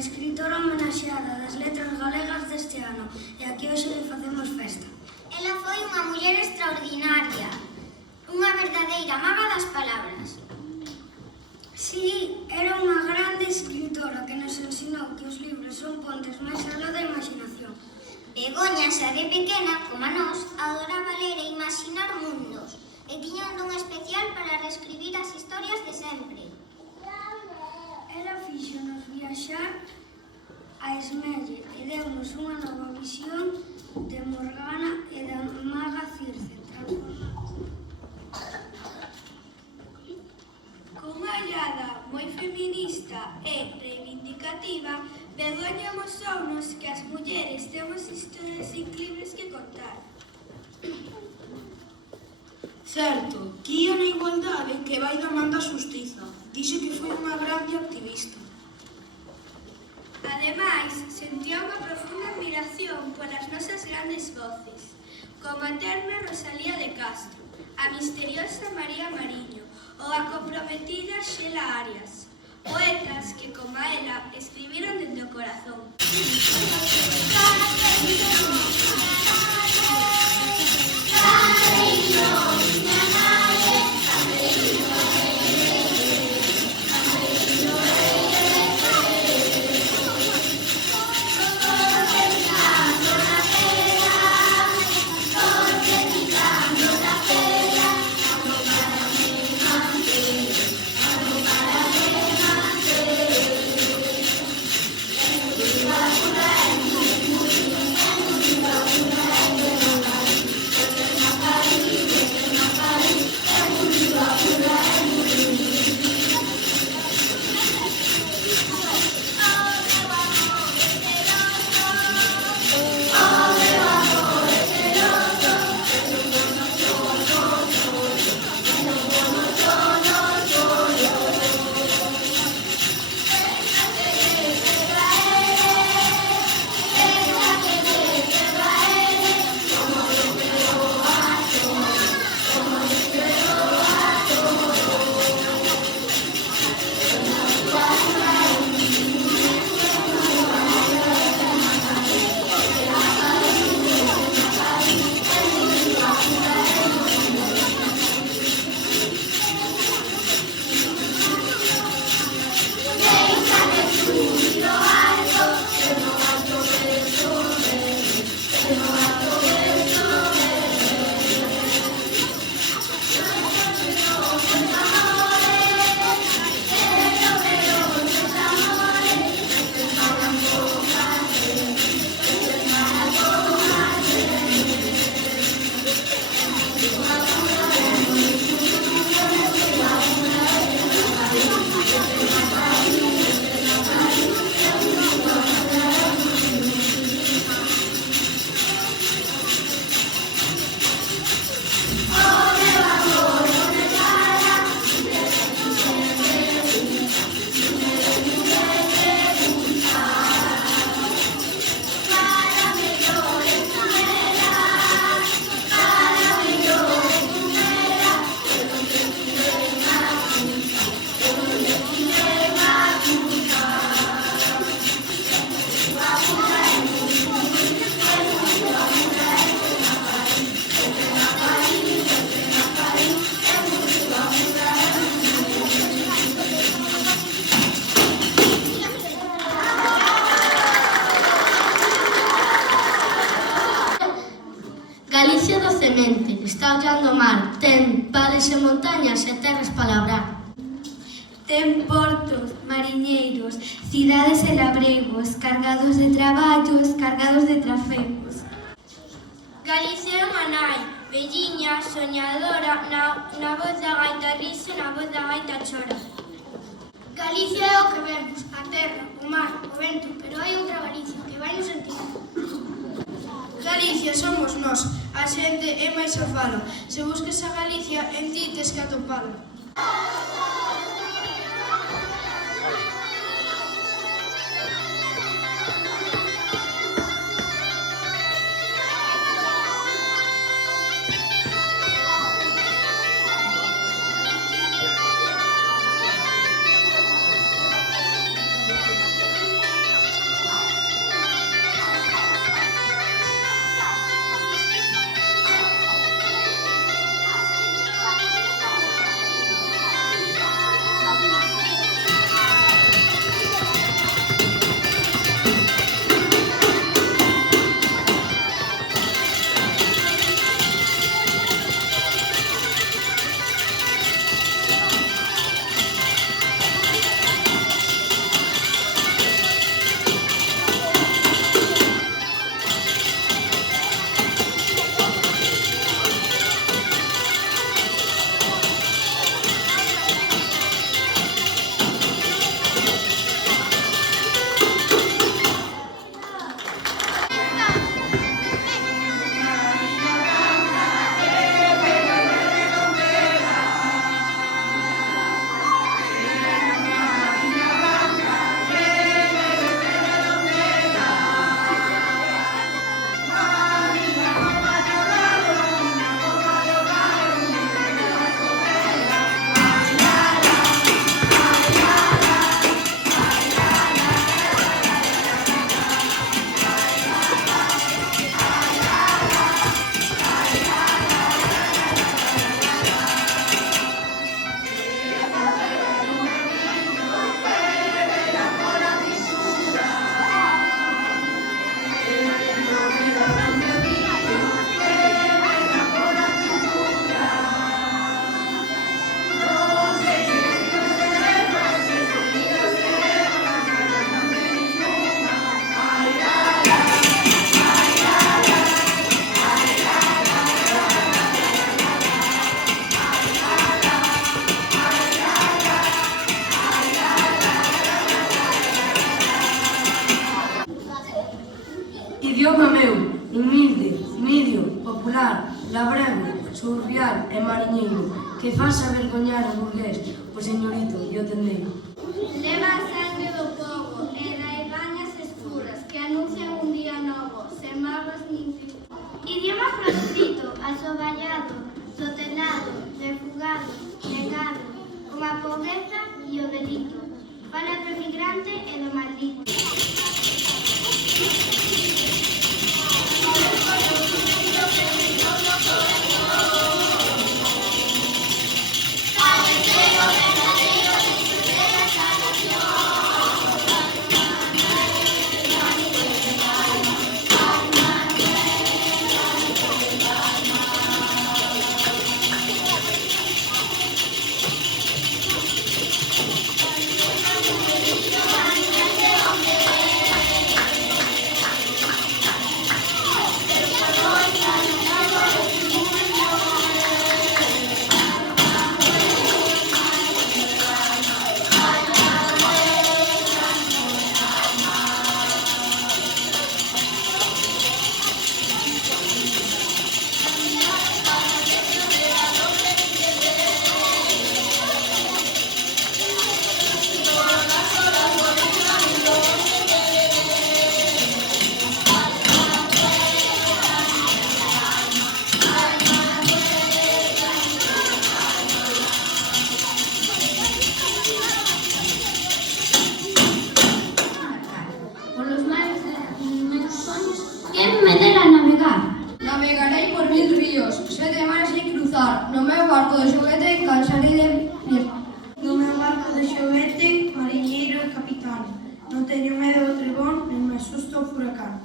escritora homenaxeada das letras galegas deste ano e aquí hoxe lle facemos festa. Ela foi unha muller extraordinaria, unha verdadeira maga das palabras. Si, era unha grande escritora que nos ensinou que os libros son pontes máis alá da imaginación. Begoña, xa de pequena, como a nós, adoraba ler e imaginar mundos e tiña un don especial para reescribir as historias de sempre. Ela fíxonos viaxar a Esmelle e deunos unha nova visión de Morgana e da maga Circe, Cunha ollada moi feminista e reivindicativa, Begoña mostrounos que as mulleres temos historias incríveis que contar. Certo, cría na igualdade que vai da man da xustiza. Dixe que foi unha grande activista. Ademais, sentía unha profunda admiración polas nosas grandes voces, como a eterna Rosalía de Castro, a misteriosa María Mariño ou a comprometida Xela Arias, poetas que, como a ela, escribiron dende o corazón. Galicia do Cemente, está ollando o mar, ten vales e montañas e terras para labrar. Ten portos, mariñeiros, cidades e labregos, cargados de traballos, cargados de trafegos. Galicia é unha nai, velliña, soñadora, na voz da gaita riso, na voz da gaita chora. Galicia é o que vemos, a terra, o mar, o vento, pero hai outra Galicia que vai no sentido. Galicia somos nós, a xente é máis o falo. Se busques a Galicia, en ti tes que atopalo. labrego, surbial e mariñeiro, que faz avergoñar o burgués, o señorito e o tendeiro. Leva a sangre do povo e raigañas escuras que anuncian un día novo, sen mágoas nin figuras. Idioma proscrito, asoballado, sotelado, refugado, negado, como a pobreza e o delito. Fala do migrante e do maldito. Quen me dera navegar? Navegarei por 1000 ríos, 7 mares hai cruzar. No meu barco de xoguete cansarei de vir. No meu barco de xoguete, mariñeiro e capitán. Non teño medo do tribón, nen me asusta o furacán.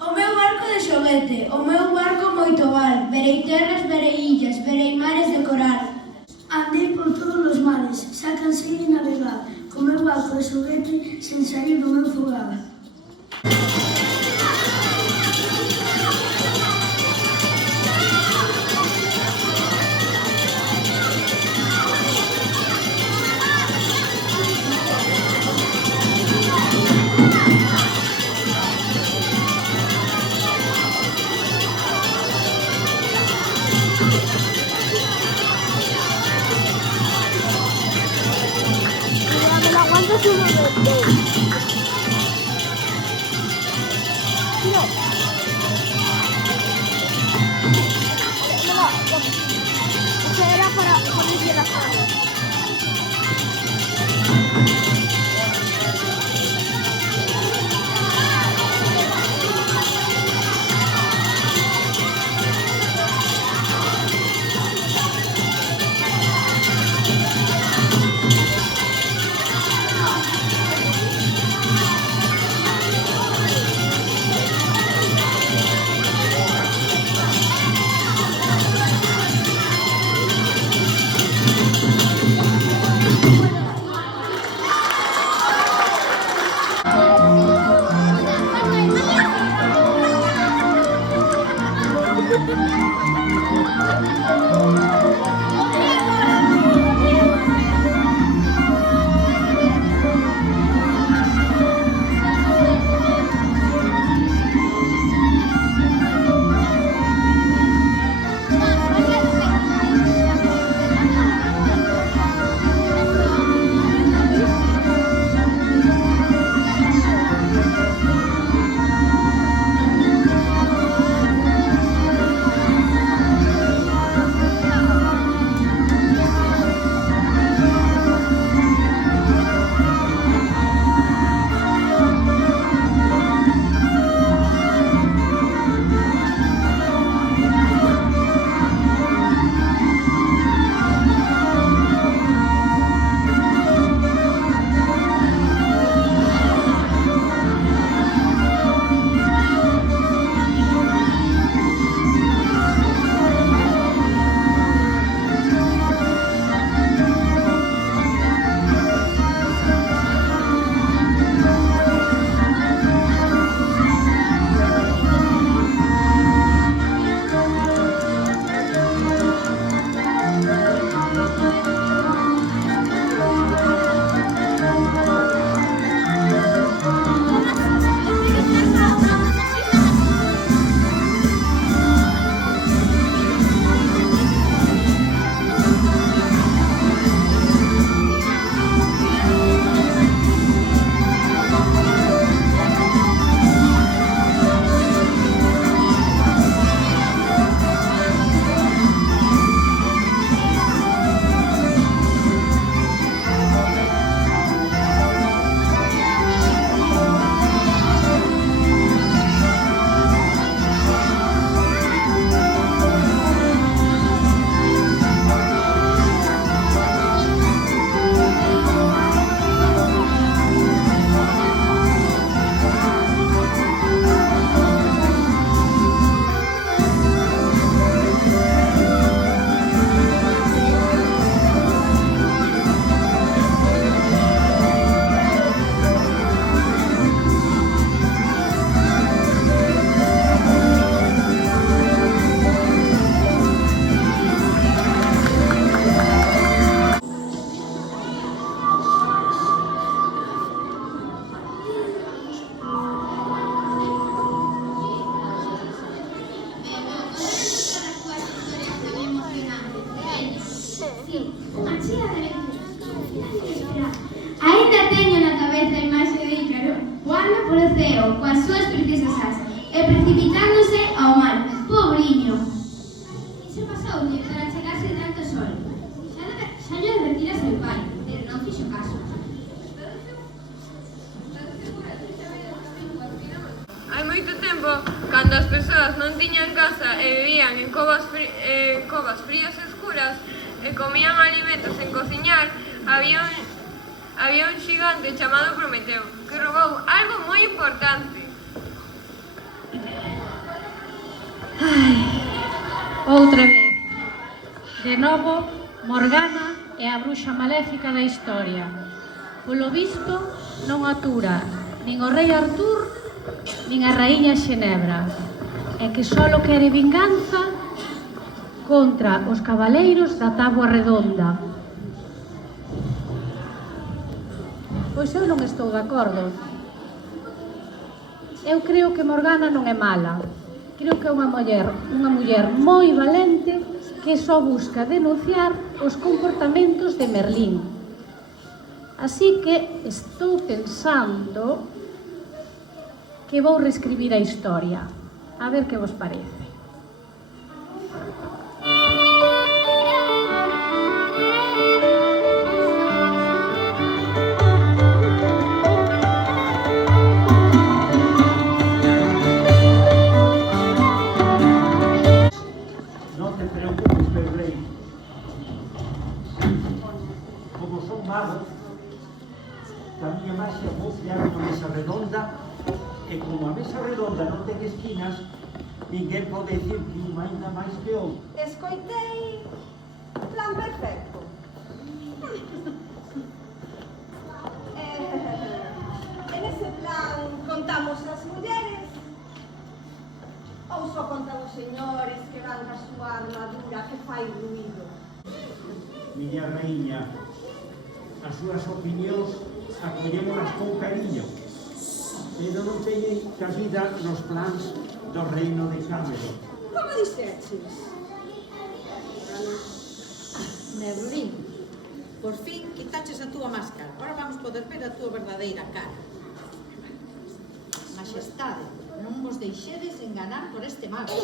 O meu barco de xoguete, o meu barco moito val. Verei terras, verei illas, verei mares de coral. Andei por todos os mares, xa cansei de navegar, co meu barco de xoguete sen sair do meu fogar. Era para ponerle la mano. precipitándose ao mar. Pobriño. Iso pasoulle para chegarse tanto sol. Xa lle advertira seu pai, pero non fixo caso. Hai moito tempo, cando as persoas non tiñan casa e vivían en covas frías e escuras e comían alimentos sen cociñar, había un xigante chamado Prometeo que roubou algo moi importante. Outra vez. De novo, Morgana é a bruxa maléfica da historia. Polo visto, non atura nin o rei Artur nin a raíña Xenebra. E que solo quere vinganza contra os cabaleiros da Táboa Redonda. Pois eu non estou de acordo. Eu creo que Morgana non é mala. Creo que é unha muller moi valente que só busca denunciar os comportamentos de Merlín. Así que estou pensando que vou reescribir a historia. A ver que vos parece. Non te preocupes, meu rei. Como son magos, a miña maxia vou crear unha mesa redonda e como a mesa redonda non ten esquinas, ninguén pode dicir que unha ainda máis que outro. Escoitei plan perfecto. En ese plan contamos as mulleres ou só contan os señores que van a súa armadura que fai ruido? Miña raíña, as súas opinións acollémolas con cariño, pero non teñen cabida nos plans do reino de Camelot. Como dixeches? Merlín, por fin quitaches a túa máscara. Agora vamos poder ver a túa verdadeira cara. Majestade, non vos deixedes enganar por este mago.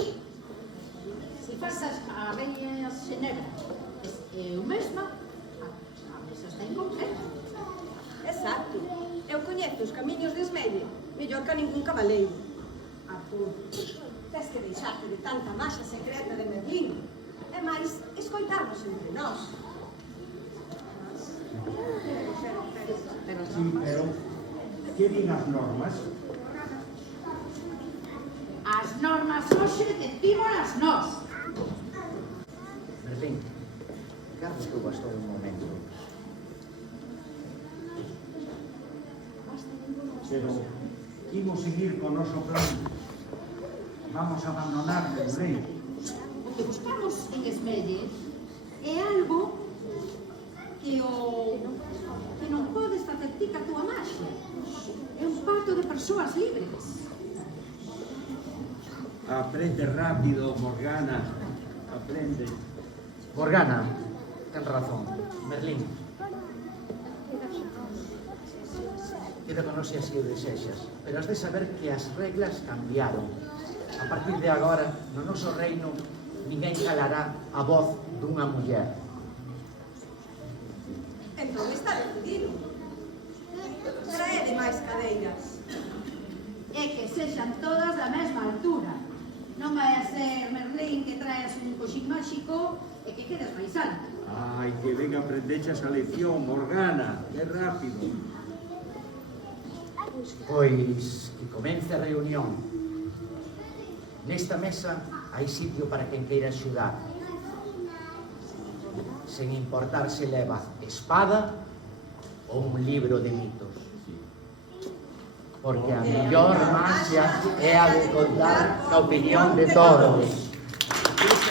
Se pasas a reina Xenebra, eu mesma, a mesa está incompleta. Exacto. Eu coñezo os camiños de Esmelle mellor que ningún cabaleiro. Artur, tes que deixarte de tanta masa secreta de Merlín e máis escoitarnos entre nós. Sí, pero que din as normas? As normas hoxe decímolas nós. Merlín, cando tú bastou un momento. Pero imos seguir con o noso plan. Vamos a abandonar o rei. O que buscamos en Esmelle é algo que non podes facer ti ca túa maxia. É un pacto de persoas libres. Aprende rápido, Morgana. Aprende. Morgana, ten razón. Merlín, queda con se así o desexas, pero has de saber que as reglas cambiaron. A partir de agora, no noso reino, ninguén calará a voz dunha muller. Entón está decidido. Traede máis cadeiras. E que sexan todas da mesma altura. Non vai a ser Merlín que traes un coxín máxico e que quedes máis alto. Ai, que ben aprendechas a lección, Morgana. Que rápido. Pois que comece a reunión. Nesta mesa hai sitio para quen queira axudar. Sen importar se leva espada ou un libro de mitos. Porque a mellor maxia é a de contar a opinión de todos.